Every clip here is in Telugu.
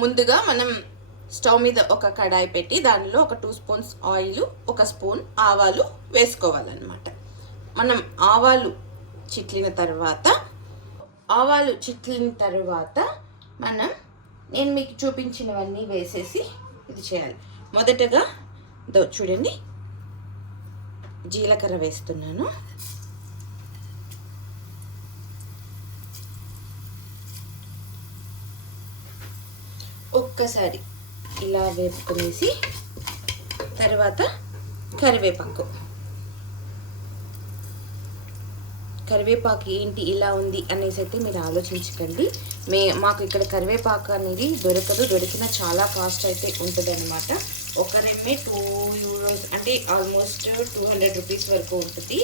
ముందుగా మనం స్టవ్ మీద ఒక కడాయి పెట్టి దానిలో ఒక టూ స్పూన్స్ ఆయిల్ ఒక స్పూన్ ఆవాలు వేసుకోవాలన్నమాట. మనం ఆవాలు చిట్లిన తర్వాత ఆవాలు చిట్లిన తర్వాత మనం నేను మీకు చూపించినవన్నీ వేసేసి ఇది చేయాలి. మొదటగా దో చూడండి జీలకర్ర వేస్తున్నాను. ఒక్కసారి ఇలా వేపుకునేసి తర్వాత కరివేపాకు. కరివేపాకు ఏంటి ఇలా ఉంది అనేసి అయితే మీరు ఆలోచించకండి. మే మాకు ఇక్కడ కరివేపాకు అనేది దొరకదు దొరికిన చాలా కాస్ట్ అయితే ఉంటుంది అనమాట ఒక రెమ్మే టూ యూరోస్ అంటే ఆల్మోస్ట్ టూ హండ్రెడ్ రూపీస్ వరకు ఉంటుంది.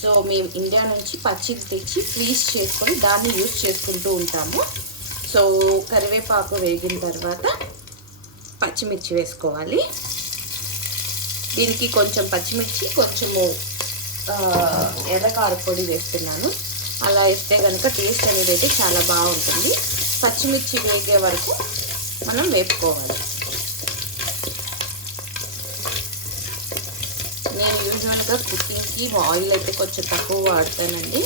సో మేము ఇండియా నుంచి పచ్చిది తెచ్చి ఫ్రీజ్ చేసుకొని దాన్ని యూజ్ చేసుకుంటూ ఉంటాము. సో కరివేపాకు వేగిన తర్వాత పచ్చిమిర్చి వేసుకోవాలి. దీనికి కొంచెం పచ్చిమిర్చి కొంచెము ఆ, ఎర్రకార పొడి వేస్తున్నాను. అలా వేస్తే కనుక టేస్ట్ అనేది అయితే చాలా బాగుంటుంది. పచ్చిమిర్చి వేగే వరకు మనం వేపుకోవాలి. నేను యూజువల్గా కుకింగ్కి ఆయిల్ అయితే కొంచెం తక్కువ వాడతానండి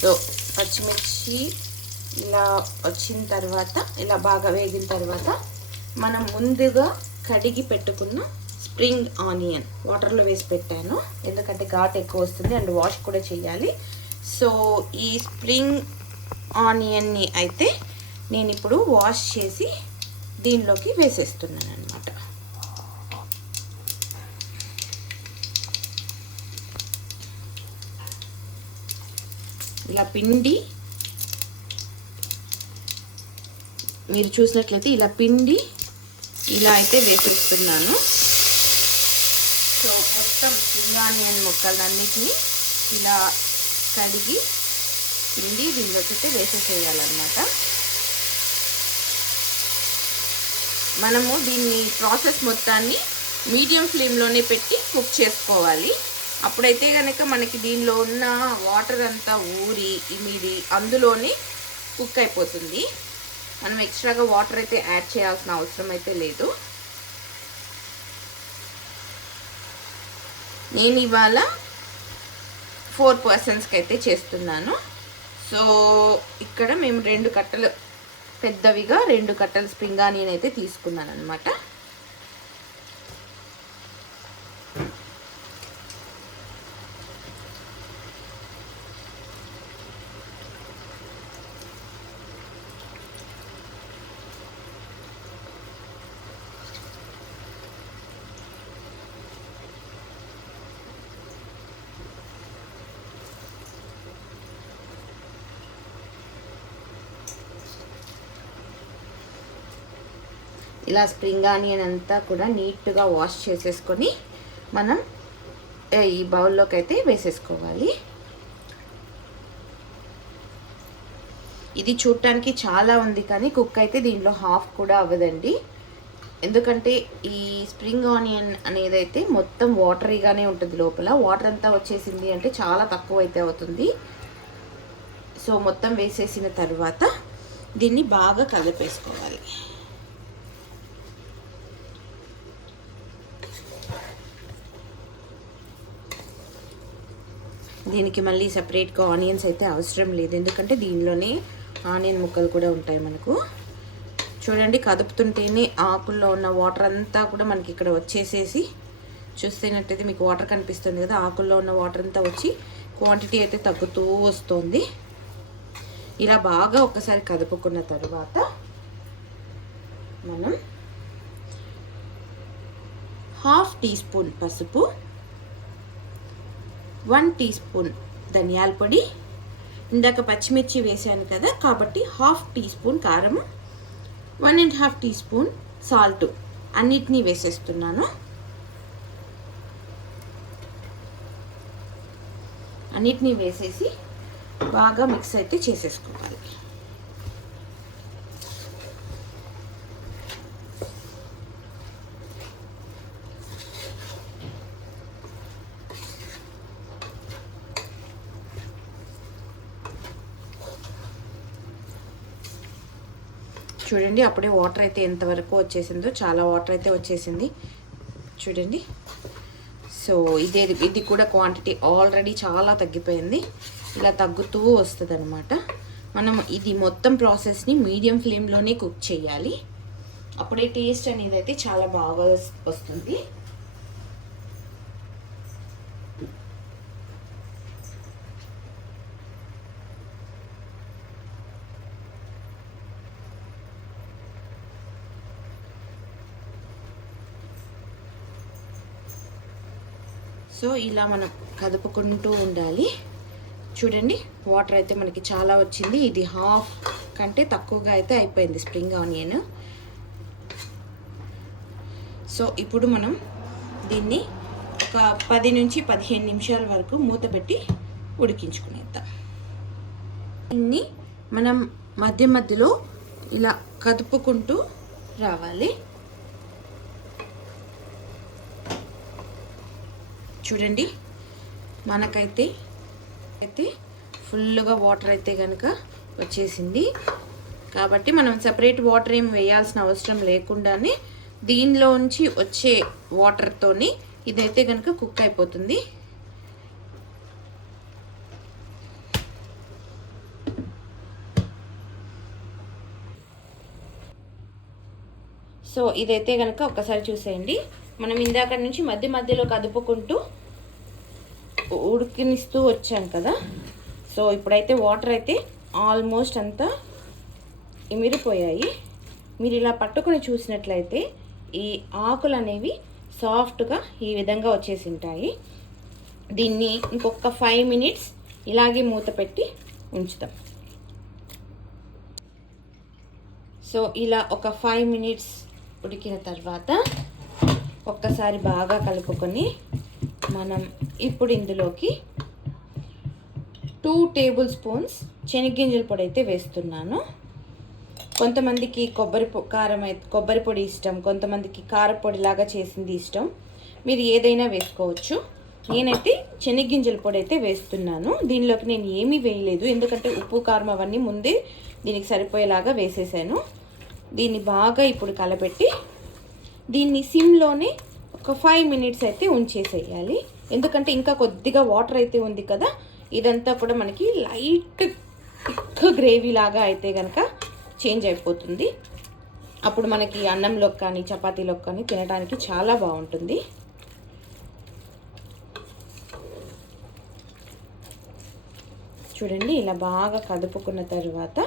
సో పచ్చిమిర్చి ఇలా వచ్చిన తర్వాత ఇలా బాగా వేగిన తర్వాత మనం ముందుగా కడిగి పెట్టుకున్న స్ప్రింగ్ ఆనియన్ వాటర్లో వేసి పెట్టాను. ఎందుకంటే ఘాట్ ఎక్కువ వస్తుంది అండ్ వాష్ కూడా చేయాలి. సో ఈ స్ప్రింగ్ ఆనియన్ని అయితే నేను ఇప్పుడు వాష్ చేసి దీనిలోకి వేసేస్తున్నాను అనమాట ఇలా పిండి మీరు చూసినట్లయితే ఇలా పిండి ఇలా అయితే వేసేస్తున్నాను. సో మొత్తం ఆనియన్ ముక్కలన్నిటిని ఇలా కడిగి పిండి దీనిలోకి అయితే వేసేసేయాలన్నమాట. మనము దీన్ని ప్రాసెస్ మొత్తాన్ని మీడియం ఫ్లేమ్లోనే పెట్టి కుక్ చేసుకోవాలి. అప్పుడైతే కనుక మనకి దీనిలో ఉన్న వాటర్ అంతా ఊరి ఇమిడి అందులోనే కుక్ అయిపోతుంది. మనం ఎక్స్ట్రాగా వాటర్ అయితే యాడ్ చేయాల్సిన అవసరం అయితే లేదు. నేను ఇవాళ ఫోర్ పర్సన్స్కి అయితే చేస్తున్నాను. సో ఇక్కడ మేము రెండు కట్టలు పెద్దవిగా రెండు కట్టలు స్ప్రింగ్ ఆనియన్ అయితే తీసుకున్నాను అనమాట ఇలా స్ప్రింగ్ ఆనియన్ అంతా కూడా నీట్గా వాష్ చేసేసుకొని మనం ఈ బౌల్లోకి అయితే వేసేసుకోవాలి. ఇది చూడటానికి చాలా ఉంది కానీ కుక్ అయితే దీంట్లో హాఫ్ కూడా అవ్వదండి. ఎందుకంటే ఈ స్ప్రింగ్ ఆనియన్ అనేది అయితే మొత్తం వాటరీగానే ఉంటుంది లోపల. వాటర్ అంతా వచ్చేసింది అంటే చాలా తక్కువ అయితే అవుతుంది. సో మొత్తం వేసేసిన తర్వాత దీన్ని బాగా కలిపేసుకోవాలి. దీనికి మళ్ళీ సపరేట్గా ఆనియన్స్ అయితే అవసరం లేదు. ఎందుకంటే దీనిలోనే ఆనియన్ ముక్కలు కూడా ఉంటాయి మనకు. చూడండి కదుపుతుంటేనే ఆకుల్లో ఉన్న వాటర్ అంతా కూడా మనకి ఇక్కడ వచ్చేసేసి చూస్తున్నట్టయితే మీకు వాటర్ కనిపిస్తుంది కదా ఆకుల్లో ఉన్న వాటర్ అంతా వచ్చి క్వాంటిటీ అయితే తగ్గుతూ వస్తుంది. ఇలా బాగా ఒకసారి కదుపుకున్న తర్వాత మనం హాఫ్ టీ స్పూన్ పసుపు వన్ టీ స్పూన్ ధనియాల పొడి. ఇందాక పచ్చిమిర్చి వేసాను కదా కాబట్టి హాఫ్ టీ స్పూన్ కారము one and half teaspoon salt అన్నిటినీ వేసేస్తున్నాను. అన్నిటినీ వేసేసి బాగా మిక్స్ అయితే చేసేసుకోవాలి. చూడండి అప్పుడే వాటర్ అయితే ఎంతవరకు వచ్చేసిందో చాలా వాటర్ అయితే వచ్చేసింది. చూడండి. సో ఇదే ఇది కూడా క్వాంటిటీ ఆల్రెడీ చాలా తగ్గిపోయింది. ఇలా తగ్గుతూ వస్తుంది అనమాట మనం ఇది మొత్తం ప్రాసెస్ని మీడియం ఫ్లేమ్లోనే కుక్ చేయాలి. అప్పుడే టేస్ట్ అనేది అయితే చాలా బాగా వస్తుంది. సో ఇలా మనం కదుపుకుంటూ ఉండాలి. చూడండి వాటర్ అయితే మనకి చాలా వచ్చింది. ఇది హాఫ్ కంటే తక్కువగా అయితే అయిపోయింది స్ప్రింగ్ ఆనియన్. సో ఇప్పుడు మనం దీన్ని ఒక పది నుంచి పదిహేను నిమిషాల వరకు మూత పెట్టి ఉడికించుకునేద్దాం. దీన్ని మనం మధ్య మధ్యలో ఇలా కదుపుకుంటూ రావాలి. చూడండి. మనకైతే అయితే ఫుల్గా వాటర్ అయితే కనుక వచ్చేసింది. కాబట్టి మనం సపరేట్ వాటర్ ఏం వేయాల్సిన అవసరం లేకుండానే దీనిలోంచి వచ్చే వాటర్తోని ఇదైతే కనుక కుక్ అయిపోతుంది. సో ఇదైతే కనుక ఒక్కసారి చూసేయండి. మనం ఇందాక నుంచి మధ్య మధ్యలో కదుపుకుంటూ ఉడికినిస్తూ వచ్చాం కదా. సో ఇప్పుడైతే వాటర్ అయితే ఆల్మోస్ట్ అంతా ఇమిరిపోయాయి మీరు ఇలా పట్టుకొని చూసినట్లయితే ఈ ఆకులు అనేవి సాఫ్ట్గా ఈ విధంగా వచ్చేసి ఉంటాయి దీన్ని ఇంకొక ఫైవ్ మినిట్స్ ఇలాగే మూత పెట్టి ఉంచుతాం. సో ఇలా ఒక ఫైవ్ మినిట్స్ ఉడికిన తర్వాత ఒక్కసారి బాగా కలుపుకొని మనం ఇప్పుడు ఇందులోకి టూ టేబుల్ స్పూన్స్ శనగ్గింజల పొడి అయితే వేస్తున్నాను. కొంతమందికి కొబ్బరి పొ కారం అయితే కొబ్బరి పొడి ఇష్టం కొంతమందికి కారపొడి లాగా చేసింది ఇష్టం. మీరు ఏదైనా వేసుకోవచ్చు. నేనైతే శనగ్గింజల పొడి అయితే వేస్తున్నాను. దీనిలోకి నేను ఏమీ వేయలేదు. ఎందుకంటే ఉప్పు కారం అవన్నీ ముందే దీనికి సరిపోయేలాగా వేసేసాను. దీన్ని బాగా ఇప్పుడు కలపెట్టి దీన్ని సిమ్లోనే ఒక ఫైవ్ మినిట్స్ అయితే ఉంచేసేయాలి. ఎందుకంటే ఇంకా కొద్దిగా వాటర్ అయితే ఉంది కదా ఇదంతా కూడా మనకి లైట్ థిక్ గ్రేవీ లాగా అయితే కనుక చేంజ్ అయిపోతుంది. అప్పుడు మనకి అన్నంలోకి కానీ చపాతీలోకి కానీ తినడానికి చాలా బాగుంటుంది. చూడండి ఇలా బాగా కదుపుకున్న తర్వాత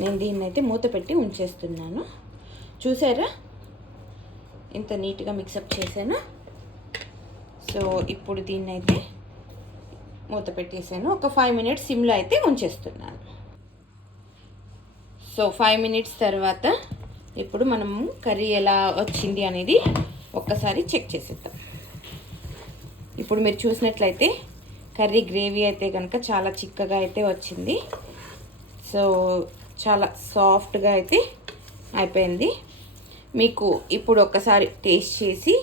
నేను దీన్ని అయితే మూత పెట్టి ఉంచేస్తున్నాను. చూసారా? ఇంత నీట్గా మిక్సప్ చేశాను. సో ఇప్పుడు దీన్ని అయితే మూత పెట్టేసాను. ఒక ఫైవ్ మినిట్స్ సిమ్లో అయితే ఉంచేస్తున్నాను. సో ఫైవ్ మినిట్స్ తర్వాత ఇప్పుడు మనము కర్రీ ఎలా వచ్చింది అనేది ఒక్కసారి చెక్ చేసేద్దాం. ఇప్పుడు మీరు చూసినట్లయితే కర్రీ గ్రేవీ అయితే కనుక చాలా చిక్కగా అయితే వచ్చింది. సో చాలా సాఫ్ట్గా అయితే అయిపోయింది. మీకు ఇప్పుడు ఒక్కసారి టేస్ట్ చేసి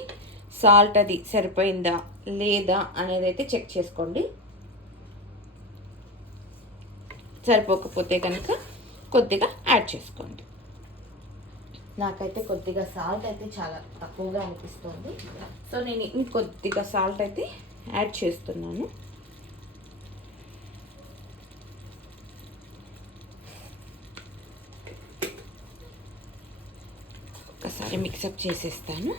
సాల్ట్ అది సరిపోయిందా లేదా అనేది అయితే చెక్ చేసుకోండి. సరిపోకపోతే కనుక కొద్దిగా యాడ్ చేసుకోండి. నాకైతే కొద్దిగా సాల్ట్ అయితే చాలా తక్కువగా అనిపిస్తుంది. సో నేను ఇంకొద్దిగా సాల్ట్ అయితే యాడ్ చేస్తున్నాను. ఒకసారి మిక్సప్ చేసేస్తాను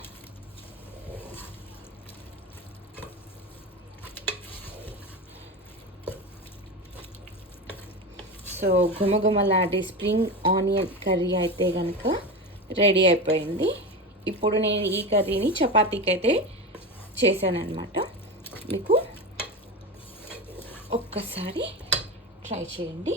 సో గుమగుమలాడే స్ప్రింగ్ ఆనియన్ కర్రీ అయితే కనుక రెడీ అయిపోయింది. ఇప్పుడు నేను ఈ కర్రీని చపాతీకి అయితే చేశానమాట మీకు ఒక్కసారి ట్రై చేయండి.